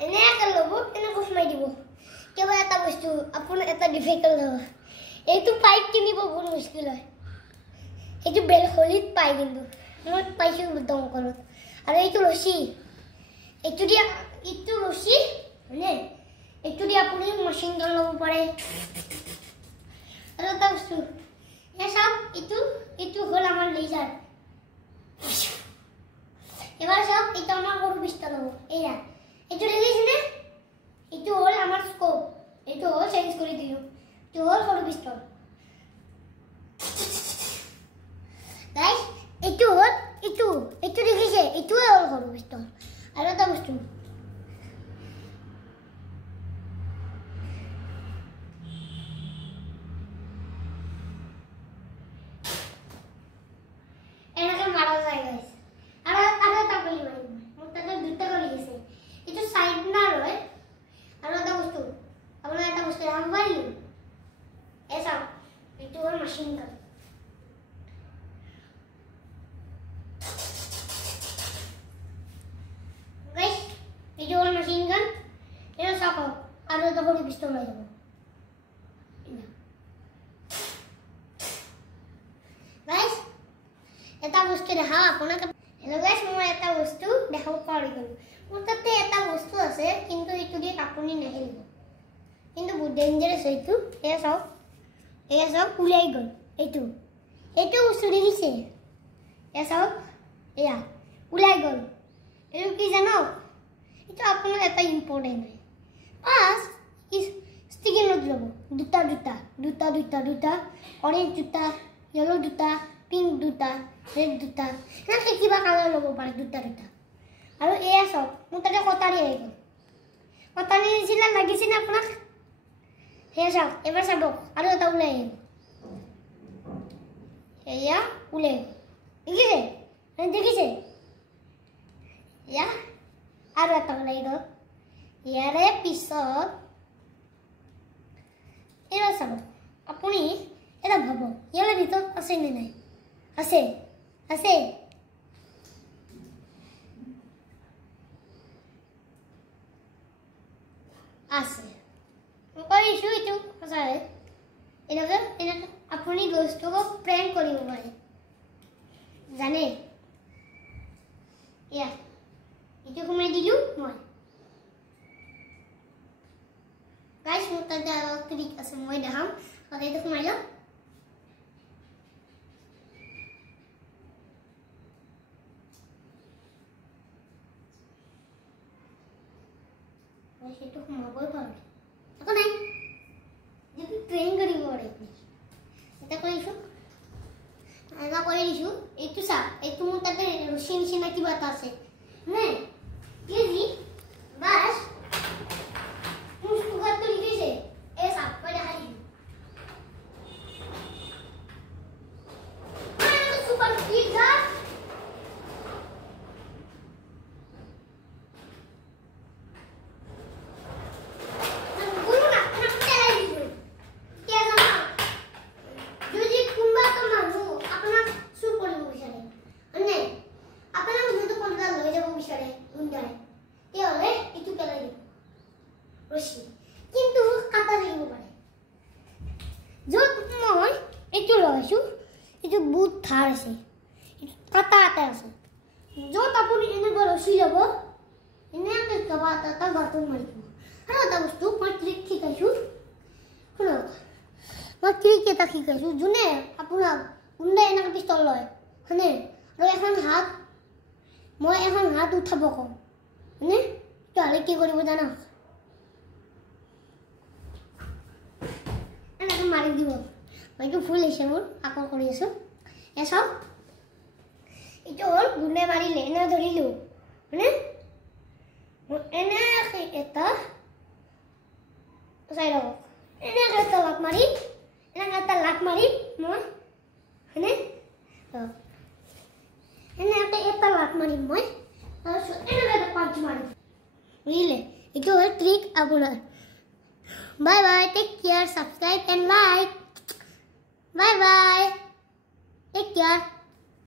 এনেকে ল'ব এনেকৈ সোমাই দিব কেৱল এটা বস্তু আপোনাৰ এটা ডিফিকাল্ট হ'ব এইটো পাইপ কিনিব বহুত মুস্কিল হয় এইটো বেলহলিত পাই কিন্তু মই পাইছোঁ দমকলত আৰু এইটো ৰছী এইটো দিয়া এইটো ৰছী হয়নে এইটো দি আপুনি মেচিন গান ল'ব পাৰে আৰু এটা বস্তু এই চাওক এইটো হ'ল আমাৰ লেজাৰ এবাৰ চাওক এইটো আমাৰ সৰু পিষ্টল হ'ব এয়া এইটো দেখিছেনে এইটো হ'ল আমাৰ স্কোপ এইটো হ'ল চেঞ্জ কৰি দিলোঁ এইটো হ'ল সৰু পিষ্টল গাইজ এইটো হ'ল এইটো দেখিছে এইটোৱে হ'ল সৰু পিষ্টল আৰু এটা বস্তু এনেকৈ মাৰা যায় গাইজ আৰু এটা কৰি মাৰিম মোৰ তাতে দুটা কৰি আছে এইটো সাইড না ৰয় আৰু এটা বস্তু আপোনাৰ এটা বস্তু আম পাৰিলো এসা এইটো হ'ল মেচিন গান গাইজ এইটো হ'ল মেচিন গান এটা চাওক আৰু এটা সৰু পিষ্টল লৈ যাব গাইজ এটা বস্তু দেখা আপোনাক হেল্ল' গাইজ মই এটা বস্তু দেখাব পাৰি গ'লো মোৰ তাতে এটা বস্তু আছে কিন্তু এইটো দিয়ে আপুনি নেখেলিব কিন্তু বহুত ডেঞ্জাৰাছ এইটো এয়া চাওক ওলাই গ'ল এইটো বস্তু দেখিছে এয়া চাওক এয়া ওলাই গ'ল এইটো কি জানো এইটো আপোনাৰ এটা ইম্পৰ্টেণ্ট হয় পাঁচ ষ্টিকি নোট ল'ব দুটা অৰেঞ্জ দুটা য়েলো দুটা পিংক দুটা ৰেড দুটা এনেকৈ কিবা কালাৰ ল'ব পাৰে দুটা আৰু এয়া চাওক মোৰ তাতে কটাৰী আহি গ'ল কটাৰী নিচিনা লাগিছেনে আপোনাক সেয়া চাওক এবাৰ চাব আৰু এটা ওলাই আহিব এয়া ওলাই দেখিছে এয়া আৰু এটা ওলাই গ'ল ইয়াৰে পিছত এবাৰ চাব আপুনি এটা ভাব ইয়াৰ ভিতৰত আছে নে নাই আছে কৰিছোঁ এইটো সঁচাই এনেকৈ আপুনি বস্তুক প্ৰেম কৰিব পাৰে জানে এয়া এইটো সোমাই দিলোঁ মই গাইজ মোৰ তাতে আৰু ট্ৰিক আছে মই দেখাম এইটো সোমাই লওঁ সেইটো সোমাবই পাৰোঁ একো নাই যদি ট্ৰেইন কৰিব পাৰে আপুনি এটা কৰি দিছোঁ এইটো চাওক এইটো মোৰ তাতে ৰছী নিচিনা কিবা এটা আছে নে বাছ মোৰ চুগাৰটো লিখিছে এই চাওক মই দেখাই দিছোঁ চুপাৰ স্পীড গাছ কিন্তু কাটা লাগিব পাৰে য'ত মই এইটো লৈছোঁ এইটো বহুত ধাৰ আছে কাটা এটা আছে য'ত আপুনি এনেকৈ ৰছী ল'ব এনেকৈ গবা এটা গাঁতত মাৰি দিব আৰু এটা বস্তু মই ট্ৰিক শিকাইছোঁ শুনক মই ট্ৰিক এটা শিকাইছোঁ যোনে আপোনাক কোনে এনেকৈ পিষ্টল লয় হয়নে আৰু মই এখন হাত উঠাব কওঁ হয়নে তেতিয়াহ'লে কি কৰিব জানা মাৰি দিব এইটো ফুল হৈছে মোৰ আকৌ কৰি আছোঁ এ চাওক এইটো হ'ল গুণে মাৰিলে এনে ধৰিলোঁ হয়নে এনেকৈ এটা চাই ৰ'ব এনেকৈ এটা লাট মাৰি মই হয়নে এনেকৈ এটা লাট মাৰিম মই তাৰপিছত এনেকৈ এটা পাঁচ মাৰিম বুজিলে এইটো হ'ল ট্ৰিক আপোনাৰ Bye bye. Take care. Subscribe and like. Bye bye. Take care.